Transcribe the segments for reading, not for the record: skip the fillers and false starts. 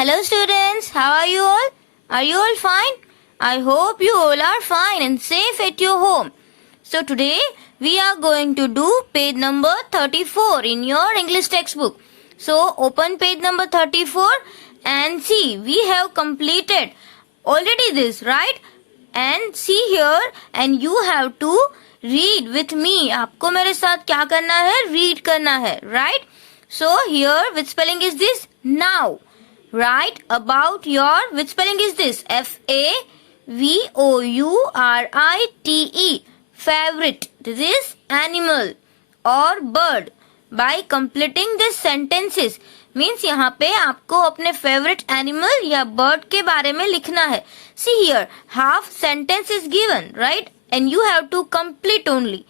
Hello students, how are you all? Are you all fine? I hope you all are fine and safe at your home. So today we are going to do page number 34 in your English textbook. So open page number 34 and see, we have completed already this, right? And see here, and you have to read with me. आपको मेरे साथ क्या करना है? Read करना है, right? So here, which spelling is this? Now. Write about your, which spelling is this? F-A-V-O-U-R-I-T-E. Favorite. This is animal or bird. By completing this sentences. Means यहाँ पे आपको अपने favorite animal या bird के बारे में लिखना है. See here, half sentence is given, right? And you have to complete only.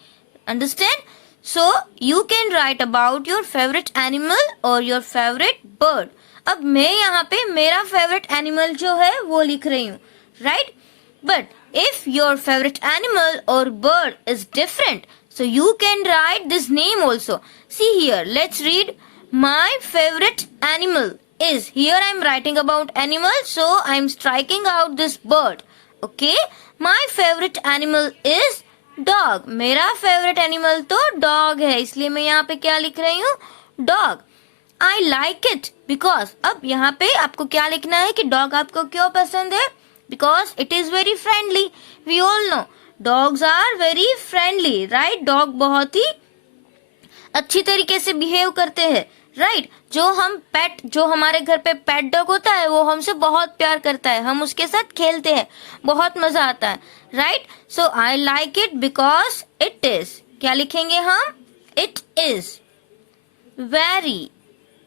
Understand? So, you can write about your favorite animal or your favorite bird. अब मैं यहाँ पे मेरा फेवरेट एनिमल जो है वो लिख रही हूँ, right? But if your favourite animal or bird is different, so you can write this name also. See here, let's read. My favorite animal is, here I am writing about animal, so I am striking out this bird. Okay? My favorite animal is dog. मेरा favorite animal तो dog है, इसलिए मैं यहाँ पे क्या लिख रही हूँ? Dog. I like it because, अब यहाँ पे आपको क्या लिखना है कि dog आपको क्यों पसंद है? Because it is very friendly. We all know dogs are very friendly, right? Dog बहुत ही अच्छी तरीके से बिहेव करते हैं, right? जो हमारे घर पे पेट डॉग होता है वो हमसे बहुत प्यार करता है, हम उसके साथ खेलते हैं, बहुत मजा आता है, right? So I like it because it is, क्या लिखेंगे हम? It is very,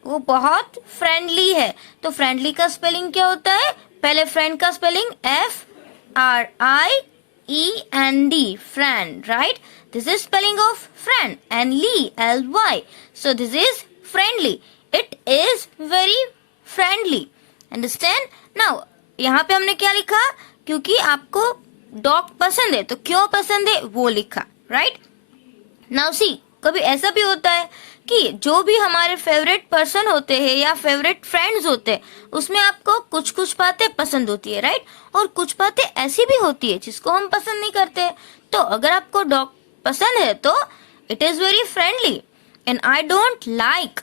वो बहुत फ्रेंडली है. तो फ्रेंडली का स्पेलिंग क्या होता है? पहले फ्रेंड का spelling F-R-I-E-N-D, friend, right? This is spelling of friend, and Lee, L-Y. So this is friendly. It is very friendly. Understand? Now, यहाँ पे हमने क्या लिखा? क्योंकि आपको डॉग पसंद है, तो क्यों पसंद है वो लिखा, right? Now see, कभी ऐसा भी होता है कि जो भी हमारे फेवरेट पर्सन होते हैं या फेवरेट फ्रेंड्स होते हैं, उसमें आपको कुछ कुछ बातें पसंद होती है, राइट? और कुछ बातें ऐसी भी होती है जिसको हम पसंद नहीं करते. तो अगर आपको डॉग पसंद है तो it is very friendly. And I don't like,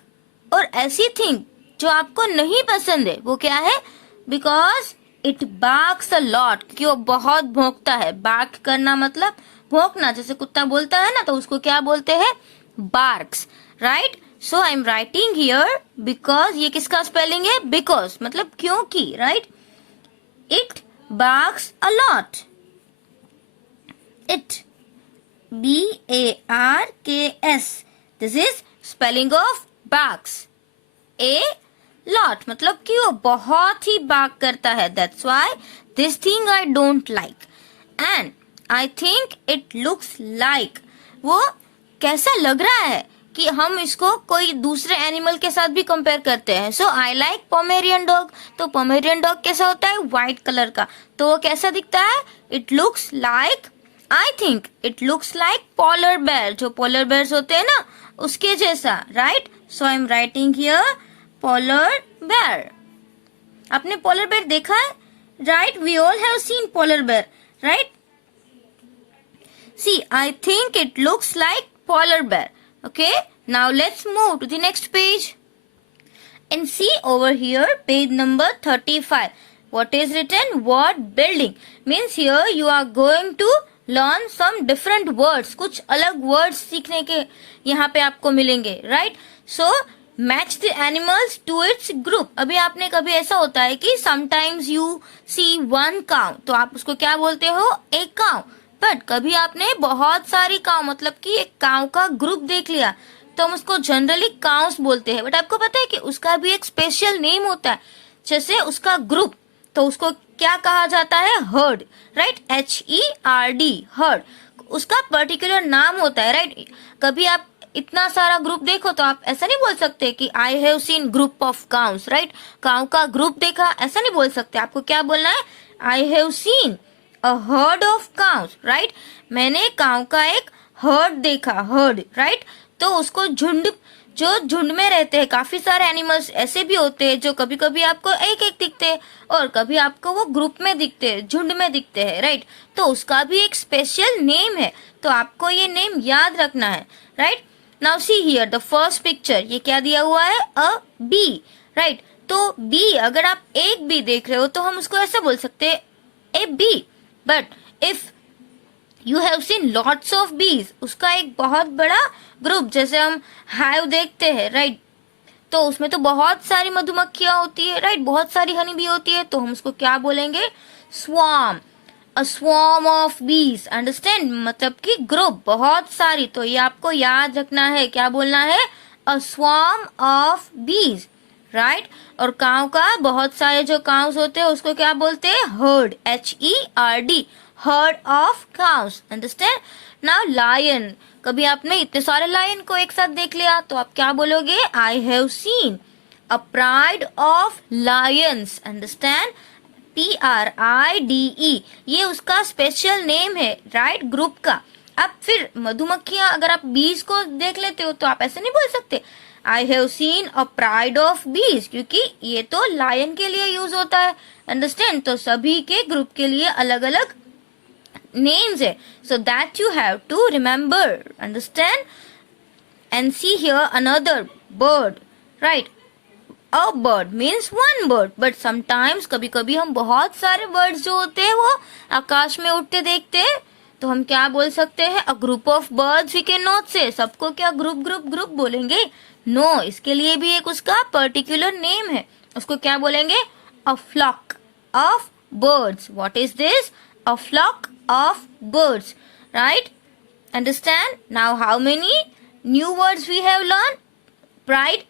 और ऐसी थिंग जो आपको नहीं पसंद है वो क्या है? Because it barks a lot, क्योंकि वो बहुत भौंकता है. बार्क करना मतलब भौंकना, जैसे कुत्ता बोलता है ना तो उसको क्या बोलते हैं? Barks, right? So I am writing here because, ये किसका स्पेलिंग है? बिकॉज मतलब क्योंकि, right? It barks a lot. It, B-A-R-K-S. This is spelling of barks. A lot मतलब कि वो बहुत ही बार्क करता है. That's why this thing I don't like. And I think it looks like, वो कैसा लग रहा है कि हम इसको कोई दूसरे एनिमल के साथ भी कंपेयर करते हैं. सो आई लाइक पोमेरियन डॉग. तो पोमेरियन डॉग कैसा होता है? व्हाइट कलर का. तो वो कैसा दिखता है? It looks like, I think it looks like polar bear. जो पोलर बेयर्स होते हैं ना उसके जैसा, right? So I am writing here polar bear. आपने पोलर बेयर देखा है? Right? We all have seen polar bear, right? See, I think it looks like polar bear. Okay, now let's move to the next page. And see over here, page number 35. What is written? Word building. Means here you are going to learn some different words. कुछ अलग words सीखने के यहाँ पे आपको मिलेंगे, right? So, match the animals to its group. अभी आपने कभी ऐसा होता है कि sometimes you see one cow. तो आप उसको क्या बोलते हो? एक cow. बट कभी आपने बहुत सारी काव, मतलब कि एक काव का ग्रुप देख लिया, तो हम उसको जनरली काउस बोलते हैं. बट आपको पता है कि उसका भी एक स्पेशल नेम होता है, जैसे उसका ग्रुप, तो उसको क्या कहा जाता है? Heard, right? HERD, heard. उसका पर्टिकुलर नाम होता है, राइट? कभी आप इतना सारा ग्रुप देखो तो आप ऐसा नहीं बोल सकते कि I have seen group of cows, right? काव का ग्रुप देखा, ऐसा नहीं बोल सकते. आपको क्या बोलना है? I have seen a herd of cows, right? मैंने काव का एक हर्ड देखा, हर्ड, राइट? तो उसको झुंड जो झुंड में रहते हैं, काफी सारे एनिमल्स ऐसे भी होते हैं जो कभी कभी आपको एक एक दिखते हैं और कभी आपको वो ग्रुप में दिखते हैं, झुंड में दिखते हैं, राइट। तो उसका भी एक स्पेशल नेम है, तो आपको ये नेम याद रखना है, right. Now see here the first picture, ये क्या दिया हुआ है, अ बी, राइट। तो बी, अगर आप एक बी देख रहे हो तो हम उसको ऐसे बोल सकते हैं, A B. But if you have seen lots of bees, उसका एक बहुत बड़ा ग्रुप, जैसे हम हाइव देखते हैं, राइट। तो उसमें तो बहुत सारी मधुमक्खियां होती है, राइट, बहुत सारी हनी भी होती है, तो हम उसको क्या बोलेंगे, स्वार्म। अ स्वार्म ऑफ बीज, अंडरस्टैंड, मतलब कि ग्रुप, बहुत सारी। तो ये आपको याद रखना है, क्या बोलना है, अ स्वार्म ऑफ बीज, राइट। और काव का, बहुत सारे जो काउस होते हैं उसको क्या बोलते हैं, herd, HERD, herd of cows, understand. Now lion, कभी आपने इतने सारे लायन को एक साथ देख लिया तो आप क्या बोलोगे, I have seen a pride of Lions, understand, PRIDE, ये उसका स्पेशल नेम है, राइट, ग्रुप का। अब फिर मधुमक्खियां, अगर आप बीज को देख लेते हो तो आप ऐसे नहीं बोल सकते, I have seen a pride of बीज, क्योंकि ये तो लायन के लिए यूज होता है, अंडरस्टैंड। तो सभी के ग्रुप के लिए अलग अलग names है, so that you have to remember, understand। And see here another bird, right, a bird means one bird, but sometimes कभी कभी हम बहुत सारे birds जो होते हैं वो आकाश में उड़ते देखते हैं, तो हम क्या बोल सकते हैं, a group of birds we cannot say, सबको क्या ग्रुप ग्रुप ग्रुप बोलेंगे, नो, इसके लिए भी एक उसका पर्टिकुलर नेम है, उसको क्या बोलेंगे, a flock of birds। what is this, a flock of birds, right, understand। now how many new words we have learned, pride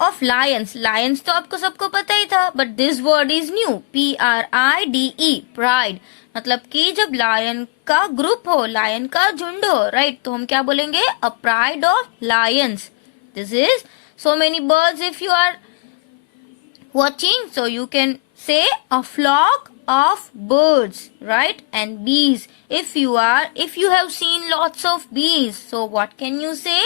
of lions, lions तो आपको सबको पता ही था, but this word is new, PRIDE, pride, मतलब कि जब lion का group हो, लायन का झुंड हो, राइट, तो हम क्या बोलेंगे, a pride of lions। this is so many birds, if you are watching, so you can say a flock of birds, right, and bees, if you have seen lots of bees, so what can you say,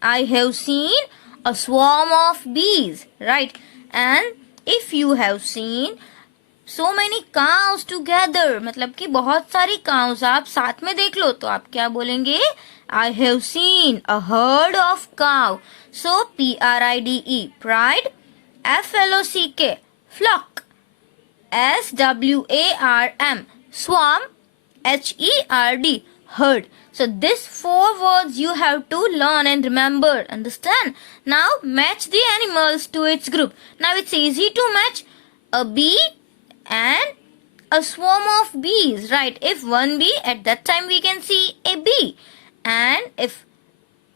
I have seen a swarm of bees, right। and if you have seen so many cows together, मतलब कि बहुत सारी cows आप साथ में देख लो, तो आप क्या बोलेंगे, I have seen a herd of cow, so PRIDE, pride, FLOCK, flock, SWARM, swarm, HERD, herd. So these 4 words you have to learn and remember, understand। now match the animals to its group। now it's easy to match a bee and a swarm of bees, right। if one bee, at that time we can see a bee, and if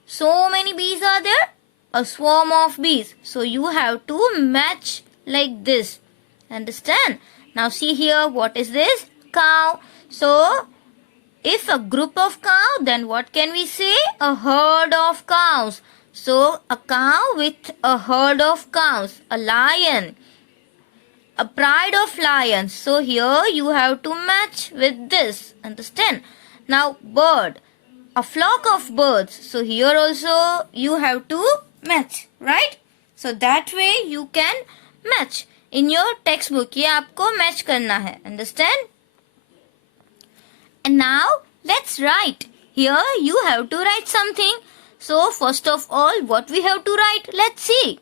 so many bees are there, a swarm of bees, so you have to match like this, understand। now see here, what is this, cow, so if a group of cow, then what can we say, a herd of cows, so a cow with a herd of cows, a lion, a pride of lions, so here you have to match with this, understand। now bird, a flock of birds, so here also you have to match, right, so that way you can match in your textbook, ये आपको match करना है, understand। and now let's write, here you have to write something, so first of all what we have to write, let's see,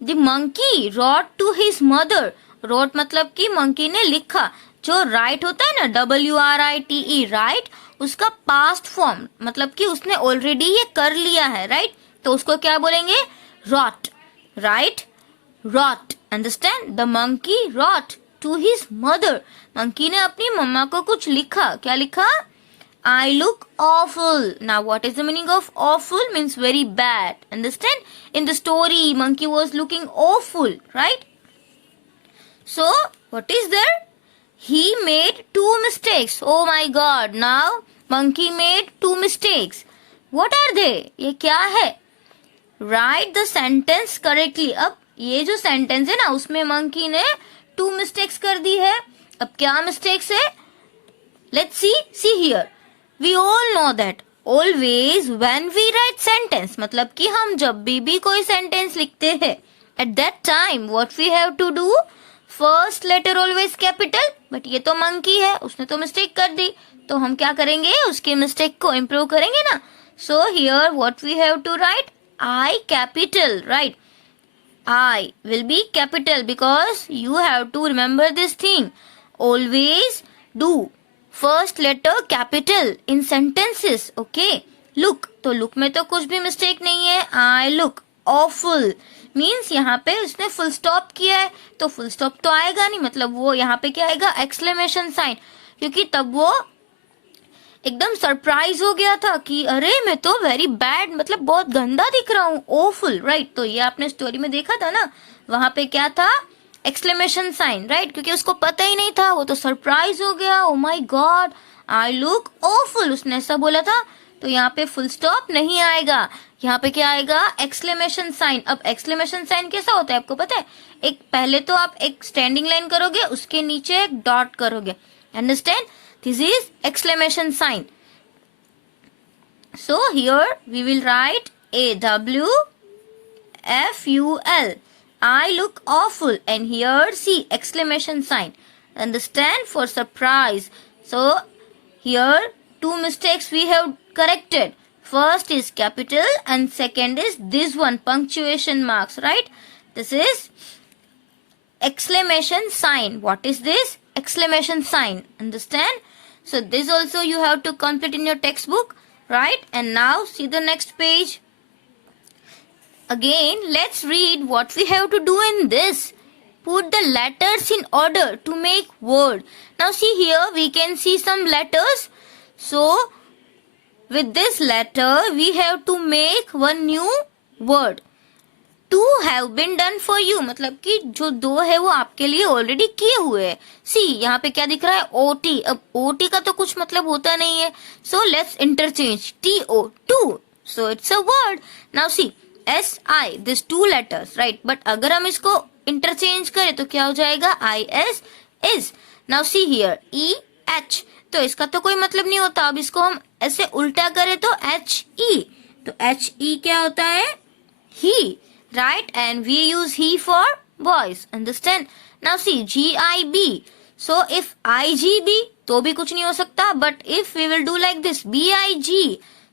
the monkey wrote to his mother, wrote मतलब कि monkey ने लिखा, जो write होता है ना, WRITE, write, उसका past form, मतलब कि उसने already ये कर लिया है, right, तो उसको क्या बोलेंगे, wrote, right, wrote, understand। the monkey wrote to his mother, monkey ने अपनी मम्मा को कुछ लिखा, क्या लिखा, I look awful। now what is the meaning of awful, means very bad, understand। in the story monkey was looking awful, right, so what is there, he made 2 mistakes, oh my god, now monkey made 2 mistakes, what are they, ये क्या है, write the sentence correctly। अब ये जो sentence है ना, उसमें monkey ने 2 mistakes कर दी है, अब क्या mistakes है, let's see here, we all know that always when we write sentence, मतलब कि हम जब भी कोई sentence लिखते हैं, at that time what we have to do, first letter always capital, but ये तो monkey है, उसने तो mistake कर दी, तो हम क्या करेंगे, उसके mistake को improve करेंगे ना. So here what we have to write, I capital, right? I will be capital because you have to remember this thing. Always do first letter capital in sentences. Okay. Look. तो look में तो कुछ भी mistake नहीं है. I look awful means यहाँ पे उसने full stop किया है, तो full stop तो आएगा नहीं, मतलब वो यहाँ पे क्या आएगा, exclamation sign, क्योंकि तब वो एकदम सरप्राइज हो गया था कि अरे मैं तो वेरी बैड, मतलब बहुत गंदा दिख रहा हूँ, ओफुल, राइट. तो ये आपने स्टोरी में देखा था ना, वहां पे क्या था, एक्सक्लेमेशन साइन, राइट, क्योंकि उसको पता ही नहीं था, वो तो सरप्राइज हो गया, oh my God I look awful, उसने ऐसा बोला था. तो यहाँ पे फुल स्टॉप नहीं आएगा, यहाँ पे क्या आएगा, एक्सक्लेमेशन साइन. अब एक्सक्लेमेशन साइन कैसा होता है आपको पता है, एक पहले तो आप एक स्टैंडिंग लाइन करोगे, उसके नीचे एक डॉट करोगे, understand. This is exclamation sign. So here we will write AWFUL. I look awful. And here see exclamation sign. Understand, for surprise. So here two mistakes we have corrected. First is capital and second is this one, punctuation marks, right? This is exclamation sign. What is this? Exclamation sign. Understand? So this also you have to complete in your textbook, right? And now see the next page. Again, let's read what we have to do in this. Put the letters in order to make word. Now see here, we can see some letters. So with this letter, we have to make one new word. To have been done for you, मतलब कि जो दो है वो आपके लिए already किए हुए हैं. सी यहाँ पे क्या दिख रहा है, ओटी. अब ओटी का तो कुछ मतलब होता नहीं है, so let's interchange TO, to, so it's a word. Now see SI, this two letters, right, but अगर हम इसको इंटरचेंज करें तो क्या हो जाएगा, IS, is. Now see here EH, तो इसका तो कोई मतलब नहीं होता. अब इसको हम ऐसे उल्टा करें तो HE, तो HE क्या होता है, ही, right, and we use he for boys, understand. Now see GIB, so if IGB तो भी कुछ नहीं हो सकता, but if we will do like this BIG,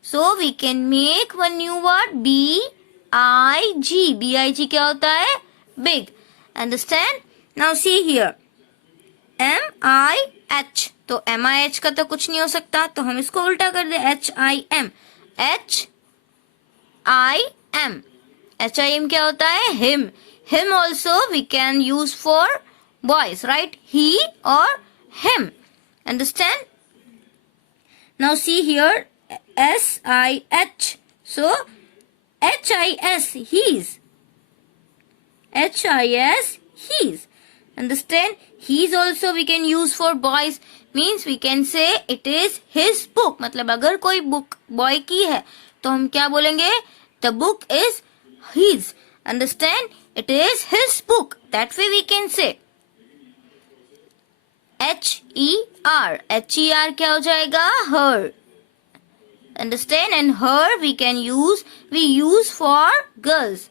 so we can make one new word BIG. BIG क्या होता है, big, understand. Now see here MIH, तो MIH का तो कुछ नहीं हो सकता, तो हम इसको उल्टा कर दे HIM. HIM, HIM क्या होता है, him. Him also we can use for boys, right? He or him. Understand? Now see here SIH. So HIS, his. HIS, his. Understand? His also we can use for boys. Means we can say it is his book. मतलब अगर कोई book boy की है तो हम क्या बोलेंगे, the book is his. Understand? It is his book. That way we can say. HER. HER क्या हो जाएगा, her. Understand? And her we can use, we use for girls.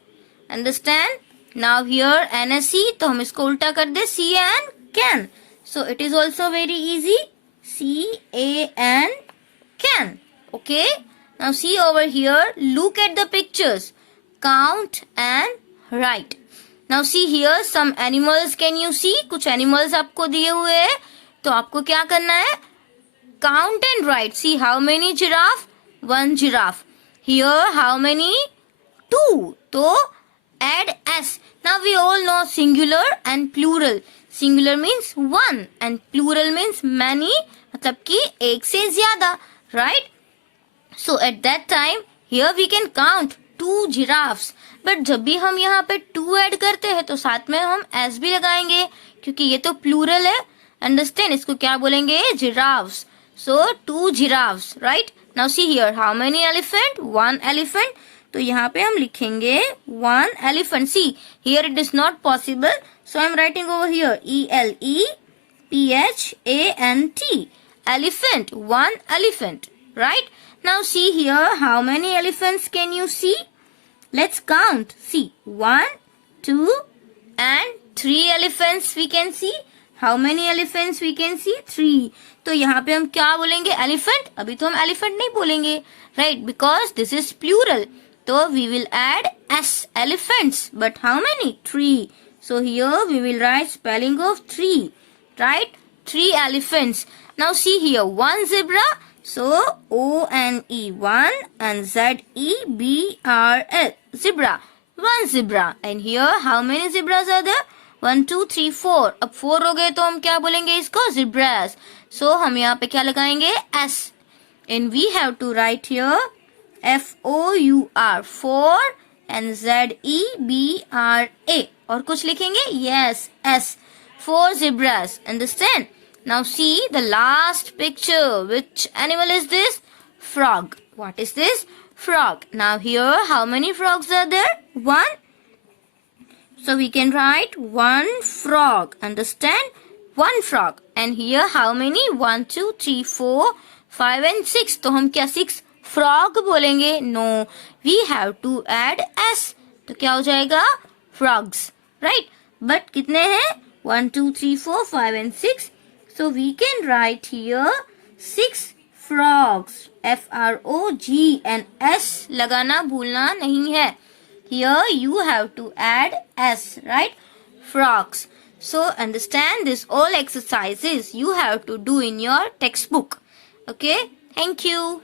Understand? Now here NSE, तो हम इसको उल्टा कर दे CAN, can. So it is also very easy. CAN, can. Okay? Now see over here, look at the pictures. Count and write. Now see here some animals can you see, कुछ animals आपको दिए हुए हैं, तो आपको क्या करना है, count and write. See how many giraffe, one giraffe. Here how many, two, तो add S. Now we all know singular and plural. Singular means one and plural means many, मतलब कि एक से ज्यादा, right? So at that time here we can count two giraffes. But जब भी हम यहाँ पे टू ऐड करते हैं तो साथ में हम एस भी लगाएंगे, क्योंकि ये तो प्लूरल है. अंडरस्टैंड, इसको क्या बोलेंगे, giraffes. So two giraffes, right. Now see here how many elephant, one elephant. तो यहाँ पे हम लिखेंगे one elephant. See here it is not possible, so I am writing over here ELEPHANT, elephant, one elephant, right. Now see here, how many elephants can you see? Let's count. See, 1, 2 and 3 elephants we can see. How many elephants we can see? 3. तो यहाँ पे हम क्या बोलेंगे? Elephant. अभी तो हम elephant नहीं बोलेंगे, right? Because this is plural. So we will add s, elephants. But how many? 3. So here we will write spelling of 3, right? 3 elephants. Now see here, 1 zebra. So O-N-E, 1 and Z-E-B-R-A, zebra. 1 zebra. And here how many zebras are there? 1, 2, 3, 4. अब 4 हो गए तो हम क्या बोलेंगे इसको? Zebras. So हम यहाँ पे क्या लगाएंगे? S. And we have to write here F-O-U-R, 4 and Z-E-B-R-A. और कुछ लिखेंगे? Yes, S. 4 zebras. Understand? Now see the last picture. Which animal is this? Frog. What is this? Frog. Now here how many frogs are there? 1. So we can write 1 frog. Understand? 1 frog. And here how many? 1, 2, 3, 4, 5 and 6. तो हम क्या 6 frog बोलेंगे? No. We have to add S. तो क्या हो जाएगा? Frogs. Right? But कितने हैं? 1, 2, 3, 4, 5 and 6. So we can write here 6 frogs. F-R-O-G and S लगाना भूलना नहीं है. Here you have to add S, right? Frogs. So understand this all exercises you have to do in your textbook. Okay? Thank you.